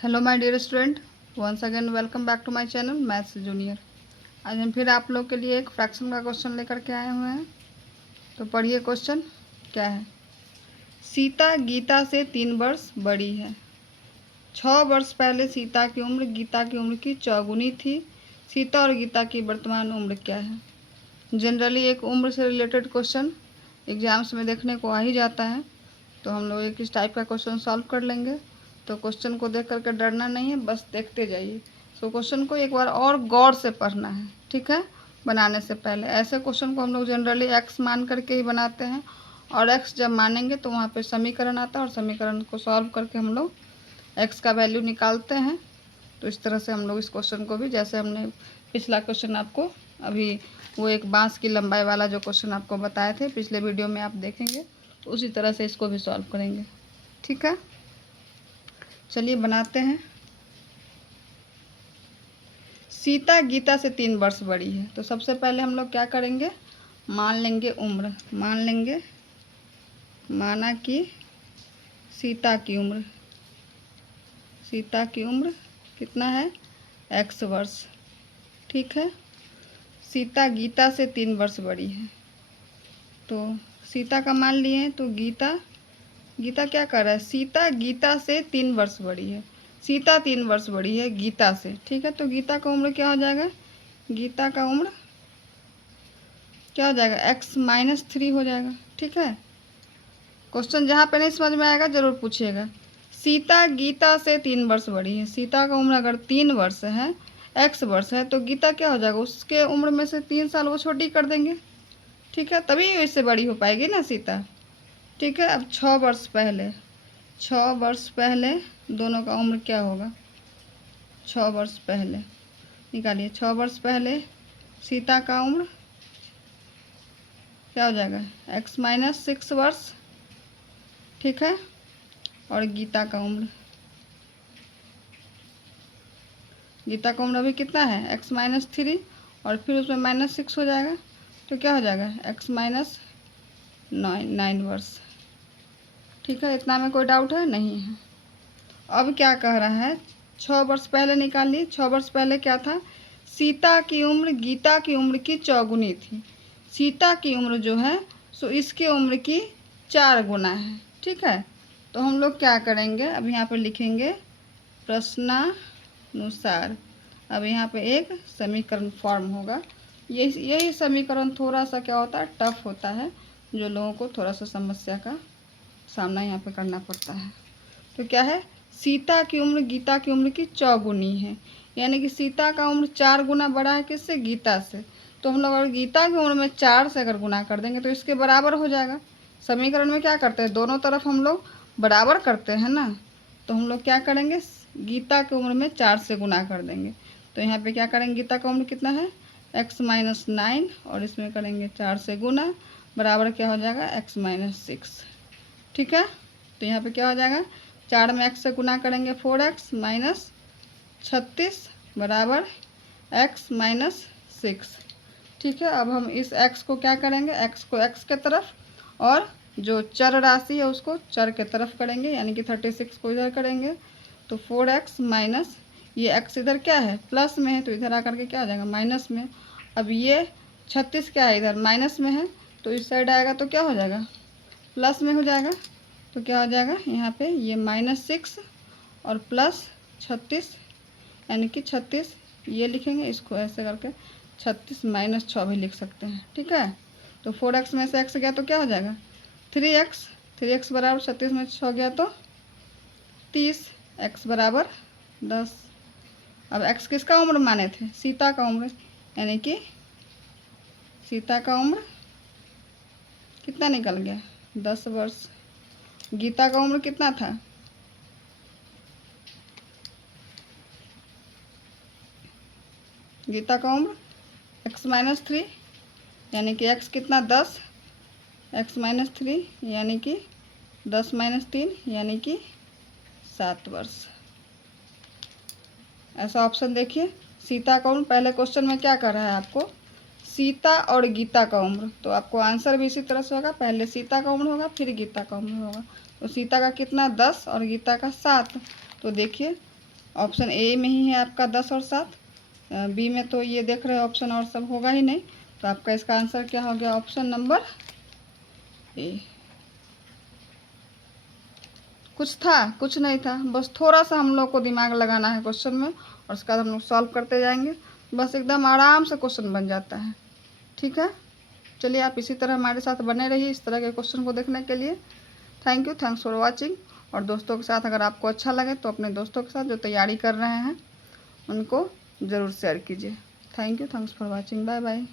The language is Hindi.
Hello my dear student, once again welcome back to my channel Maths Junior. आज हम फिर आप लोग के लिए एक फ्रैक्शन का क्वेश्चन लेकर के आए हुए हैं। तो पढ़िए क्वेश्चन क्या है। सीता गीता से 3 वर्ष बड़ी है। 6 वर्ष पहले सीता की उम्र गीता की उम्र की चौगुनी थी। सीता और गीता की वर्तमान उम्र क्या है। जनरली एक उम्र से रिलेटेड क्वेश्चन एग्जाम्स में देखने को आ ही जाता है, तो हम लोग एक इस टाइप का क्वेश्चन सॉल्व कर लेंगे। तो क्वेश्चन को देख करके डरना नहीं है, बस देखते जाइए। तो क्वेश्चन को एक बार और गौर से पढ़ना है, ठीक है। बनाने से पहले ऐसे क्वेश्चन को हम लोग जनरली एक्स मान करके ही बनाते हैं, और एक्स जब मानेंगे तो वहाँ पे समीकरण आता है, और समीकरण को सॉल्व करके हम लोग एक्स का वैल्यू निकालते हैं। तो इस तरह से हम लोग इस क्वेश्चन को भी, जैसे हमने पिछला क्वेश्चन आपको अभी वो एक बांस की लंबाई वाला जो क्वेश्चन आपको बताए थे पिछले वीडियो में, आप देखेंगे तो उसी तरह से इसको भी सॉल्व करेंगे, ठीक है। चलिए बनाते हैं। सीता गीता से 3 वर्ष बड़ी है, तो सबसे पहले हम लोग क्या करेंगे, मान लेंगे उम्र। मान लेंगे, माना कि सीता की उम्र कितना है, x वर्ष, ठीक है। सीता गीता से 3 वर्ष बड़ी है, तो सीता का मान लिए हैं, तो गीता क्या कर रहा है, सीता गीता से 3 वर्ष बड़ी है। सीता 3 वर्ष बड़ी है गीता से, ठीक है। तो गीता का उम्र क्या हो जाएगा, गीता का उम्र क्या हो जाएगा, x-3 हो जाएगा, ठीक है। क्वेश्चन जहाँ पे नहीं समझ में आएगा ज़रूर पूछिएगा। सीता गीता से 3 वर्ष बड़ी है। सीता का उम्र अगर 3 वर्ष है, x वर्ष है, तो गीता क्या हो जाएगा, उसके उम्र में से 3 साल वो छोटी कर देंगे, ठीक है, तभी इससे बड़ी हो पाएगी ना सीता, ठीक है। अब 6 वर्ष पहले दोनों का उम्र क्या होगा, 6 वर्ष पहले निकालिए। 6 वर्ष पहले सीता का उम्र क्या हो जाएगा, x-6 वर्ष, ठीक है। और गीता का उम्र अभी कितना है, x-3, और फिर उसमें -6 हो जाएगा, तो क्या हो जाएगा, x-9 वर्ष, ठीक है। इतना में कोई डाउट है, नहीं है। अब क्या कह रहा है, 6 वर्ष पहले निकालिए। 6 वर्ष पहले क्या था, सीता की उम्र गीता की उम्र की चौगुनी थी। सीता की उम्र जो है सो इसकी उम्र की 4 गुना है, ठीक है। तो हम लोग क्या करेंगे, अब यहाँ पर लिखेंगे प्रश्नानुसार। अब यहाँ पे एक समीकरण फॉर्म होगा। यही समीकरण थोड़ा सा क्या होता है, टफ होता है, जो लोगों को थोड़ा सा समस्या का सामना यहाँ पे करना पड़ता है। तो क्या है, सीता की उम्र गीता की उम्र की चौगुनी है, यानी कि सीता का उम्र 4 गुना बड़ा है किससे, गीता से। तो हम लोग अगर गीता की उम्र में 4 से अगर गुना कर देंगे तो इसके बराबर हो जाएगा। समीकरण में क्या करते हैं, दोनों तरफ हम लोग बराबर करते हैं ना। तो हम लोग क्या करेंगे, गीता की उम्र में 4 से गुना कर देंगे। तो यहाँ पे क्या करेंगे, गीता का उम्र कितना है, x-9, और इसमें करेंगे 4 से गुना, बराबर क्या हो जाएगा, x-6, ठीक है। तो यहाँ पे क्या हो जाएगा, 4 में x से गुना करेंगे 4x - 36 बराबर x-6, ठीक है। अब हम इस x को क्या करेंगे, x को x के तरफ, और जो चर राशि है उसको चर के तरफ करेंगे, यानी कि 36 को इधर करेंगे। तो 4x माइनस, ये x इधर क्या है, प्लस में है, तो इधर आकर के क्या हो जाएगा, माइनस में। अब ये 36 क्या है, इधर माइनस में है, तो इस साइड आएगा तो क्या हो जाएगा, प्लस में हो जाएगा। तो क्या हो जाएगा, यहाँ पे ये -6 और +36, यानी कि 36 ये लिखेंगे, इसको ऐसे करके 36 - 6 भी लिख सकते हैं, ठीक है। तो 4x में से x गया तो क्या हो जाएगा, 3x बराबर 36 में 6 गया तो 30, x बराबर 10। अब x किसका उम्र माने थे, सीता का उम्र, यानी कि सीता का उम्र कितना निकल गया, 10 वर्ष। गीता का उम्र कितना था, गीता का उम्र x-3, यानी कि x कितना 10, x-3 यानी कि 10 - 3 यानी कि 7 वर्ष। ऐसा ऑप्शन देखिए। सीता का उम्र, पहले क्वेश्चन में क्या कर रहा है आपको, सीता और गीता का उम्र, तो आपको आंसर भी इसी तरह से होगा, पहले सीता का उम्र होगा फिर गीता का उम्र होगा। तो सीता का कितना 10 और गीता का 7, तो देखिए ऑप्शन ए में ही है आपका 10 और 7। बी में तो ये देख रहे हो ऑप्शन और सब होगा ही नहीं, तो आपका इसका आंसर क्या हो गया? Option number A. कुछ था? कुछ नहीं था, बस थोड़ा सा हम लोग को दिमाग लगाना है क्वेश्चन में, और उसके बाद हम लोग सॉल्व करते जाएंगे। बस एकदम आराम से क्वेश्चन बन जाता है। ठीक है, चलिए आप इसी तरह हमारे साथ बने रहिए इस तरह के क्वेश्चन को देखने के लिए। Thank you, thanks for watching. और दोस्तों के साथ अगर आपको अच्छा लगे तो अपने दोस्तों के साथ जो तैयारी कर रहे हैं उनको ज़रूर शेयर कीजिए। Thank you, thanks for watching, bye bye.